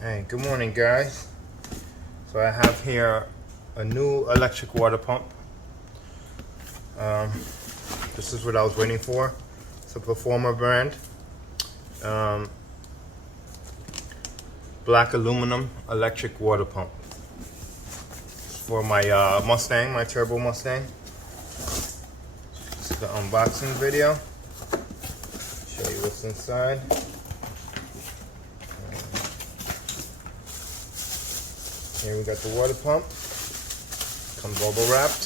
Hey, good morning, guys. So I have here a new electric water pump. This is what I was waiting for. It's a ProForm brand. Black aluminum electric water pump. It's for my Mustang, my turbo Mustang. This is the unboxing video. Show you what's inside. Here we got the water pump. Comes bubble wrapped.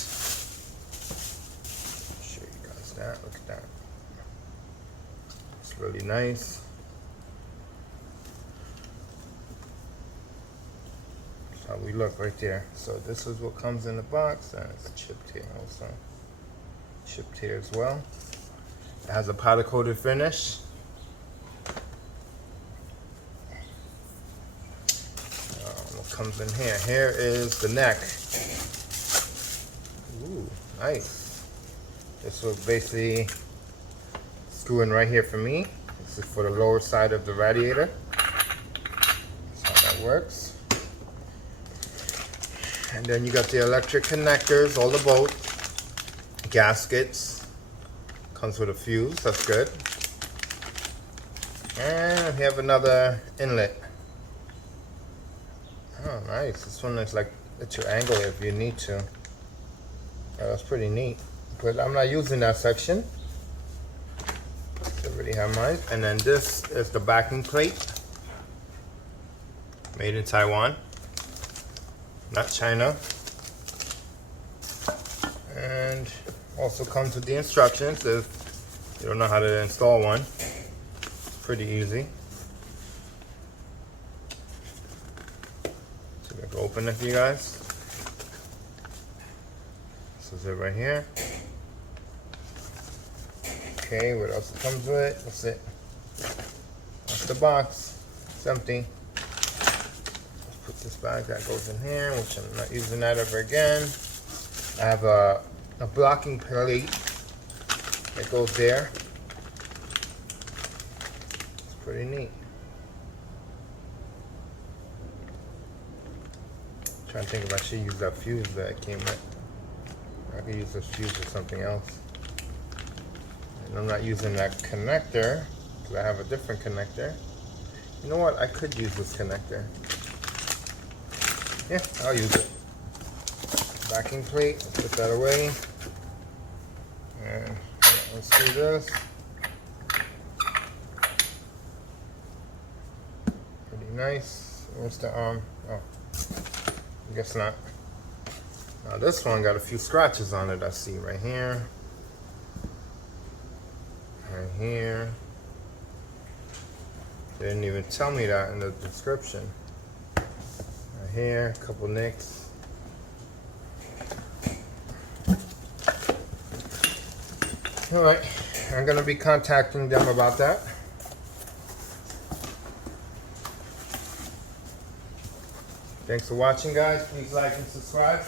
Show you guys that. Look at that. It's really nice. That's how we look right there. So this is what comes in the box, and it's chipped here also. Chipped here as well. It has a powder coated finish. Comes in here. Here is the neck. Ooh, nice. This will basically screw in right here for me. This is for the lower side of the radiator. That's how that works. And then you got the electric connectors, all the bolts, gaskets. Comes with a fuse, that's good. And we have another inlet. Oh, nice. This one is like, let you angle it if you need to. Yeah, that's pretty neat. But I'm not using that section. So I already have mine. And then this is the backing plate. Made in Taiwan. Not China. And also comes with the instructions if you don't know how to install one. It's pretty easy. Open it for you guys. This is it right here. Okay, what else comes with it? That's it. That's the box. It's empty. Let's put this bag that goes in here, which I'm not using that ever again. I have a blocking plate that goes there. It's pretty neat. Trying to think if I should use that fuse that came with. I could use this fuse for something else. And I'm not using that connector because I have a different connector. You know what? I could use this connector. Yeah, I'll use it. Backing plate. Let's put that away. And let's do this. Pretty nice. Where's the arm? Oh. I guess not. Now this one got a few scratches on it, I see right here. Right here. They didn't even tell me that in the description. Right here, a couple nicks. Alright, I'm gonna be contacting them about that. Thanks for watching, guys. Please like and subscribe.